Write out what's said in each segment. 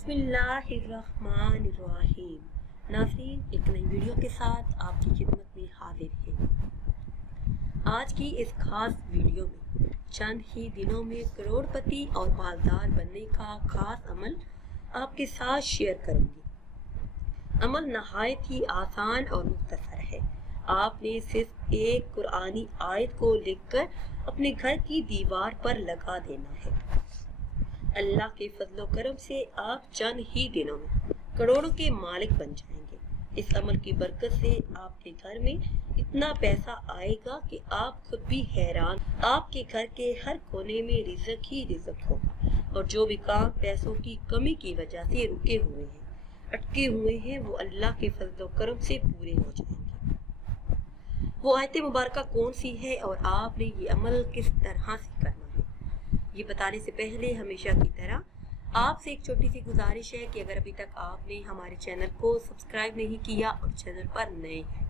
बिस्मिल्लाहिर्रहमानिर्रहीम। नाज़रीन, एक नई वीडियो के साथ आपकी खिदमत में हाजिर है। आज की इस खास वीडियो में चंद ही दिनों में करोड़पति और मालदार बनने का खास अमल आपके साथ शेयर करूंगी। अमल नहायत ही आसान और मुख्तसर है। आपने सिर्फ एक कुरानी आयत को लिखकर अपने घर की दीवार पर लगा देना है। अल्लाह के फजलो करम से आप चंद ही दिनों में करोड़ों के मालिक बन जाएंगे। इस अमल की बरकत से आपके घर में इतना पैसा आएगा कि आप खुद भी हैरान। आपके घर के हर कोने में रिज़्क ही रिज़्क होगा और जो भी काम पैसों की कमी की वजह से रुके हुए हैं, अटके हुए हैं, वो अल्लाह के फजलो करम से पूरे हो जाएंगे। वो आयत मुबारका कौन सी है और आपने ये अमल किस तरह से करना है, ये बताने से पहले हमेशा की तरह आपसे एक छोटी सी गुजारिश है कि अगर अभी तक आपने हमारे चैनल को सब्सक्राइब नहीं किया और चैनल पर नए हैं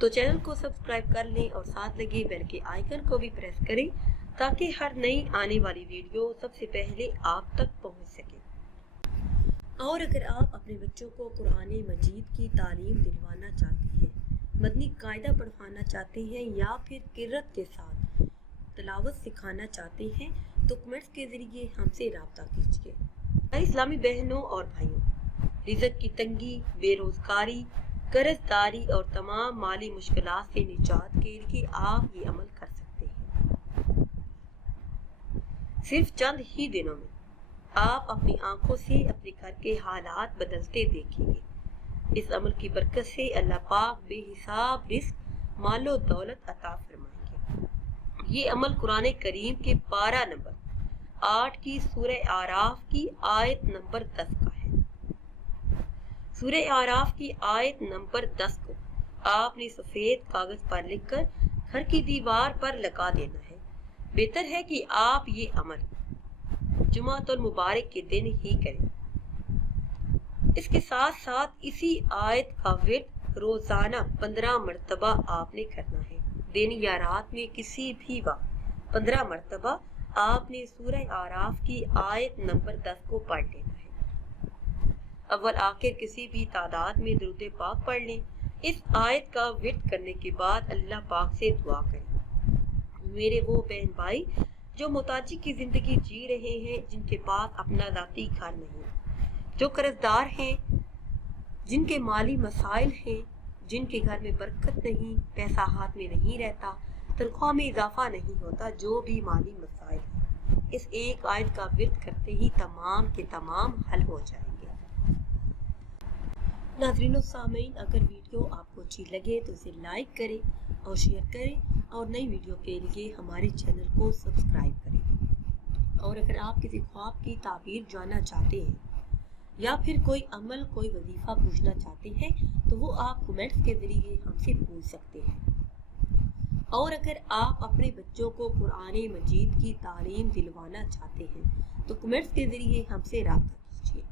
तो चैनल को सब्सक्राइब कर लें और साथ लगे बेल के आइकन को भी प्रेस करें ताकि हर नई आने वाली वीडियो सबसे पहले आप तक पहुंच सके। और अगर आप अपने बच्चों को कुरान मजीद की तालीम दिलवाना चाहते हैं, मदनी कायदा पढ़वाना चाहते हैं या फिर किरत के साथ तिलावत सिखाना चाहते हैं तो कमेंट्स के जरिए हमसे रब्ता कीजिए। इस्लामी बहनों और भाइयों, रिज़्क की तंगी, बेरोजगारी, कर्जदारी और तमाम माली मुश्किलात से निजात के लिए आप ये अमल कर सकते हैं। सिर्फ चंद ही दिनों में आप अपनी आंखों से अपने घर के हालात बदलते देखेंगे। इस अमल की बरकत से अल्लाह पाक बेहिसाब रिज़्क, मालो दौलत अता फरमाएंगे। ये अमल कुरान करीम के पारा नंबर 8 की सूरह आराफ की आयत नंबर 10 का है। सूरह आराफ की आयत नंबर 10 को आपने सफेद कागज पर लिखकर घर की दीवार पर लगा देना है। बेहतर है कि आप ये अमल जुमातुल मुबारक के दिन ही करें। इसके साथ साथ इसी आयत का विर्द रोजाना 15 मरतबा आपने करना है। दिन या रात में किसी भी वक्त 15 मरतबा आपने सूरह आराफ की आयत नंबर 10 को पढ़ लेना है। अव्वल आखिर किसी भी तादाद में दुरूद पाक पढ़ लें। इस आयत का विर्द करने के बाद अल्लाह पाक से दुआ करें, मेरे वो बहन भाई जो मोहताजी की जिंदगी जी रहे हैं, जिनके पास अपना ज़ाती घर नहीं, जो कर्जदार हैं, जिनके माली मसाइल हैं, जिनके घर में बरकत नहीं, पैसा हाथ में नहीं रहता, तनख्वाह में इजाफा नहीं होता, जो भी माली मसाइल हैं, इस एक आयत का विर्द करते ही तमाम के तमाम हल हो जाएंगे। नाज़रीन सामीन, अगर वीडियो आपको अच्छी लगे तो इसे लाइक करें और शेयर करें और नई वीडियो के लिए हमारे चैनल को सब्सक्राइब करें। और अगर आप किसी ख्वाब की ताबीर जानना चाहते हैं या फिर कोई अमल, कोई वजीफा पूछना चाहते हैं तो वो आप कमेंट्स के जरिए हमसे पूछ सकते हैं। और अगर आप अपने बच्चों को कुरान मजीद की तालीम दिलवाना चाहते हैं तो कमेंट्स के जरिए हमसे रब्ता कीजिए।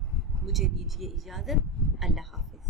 मुझे दीजिए इजाज़त। अल्लाह हाफ़िज़।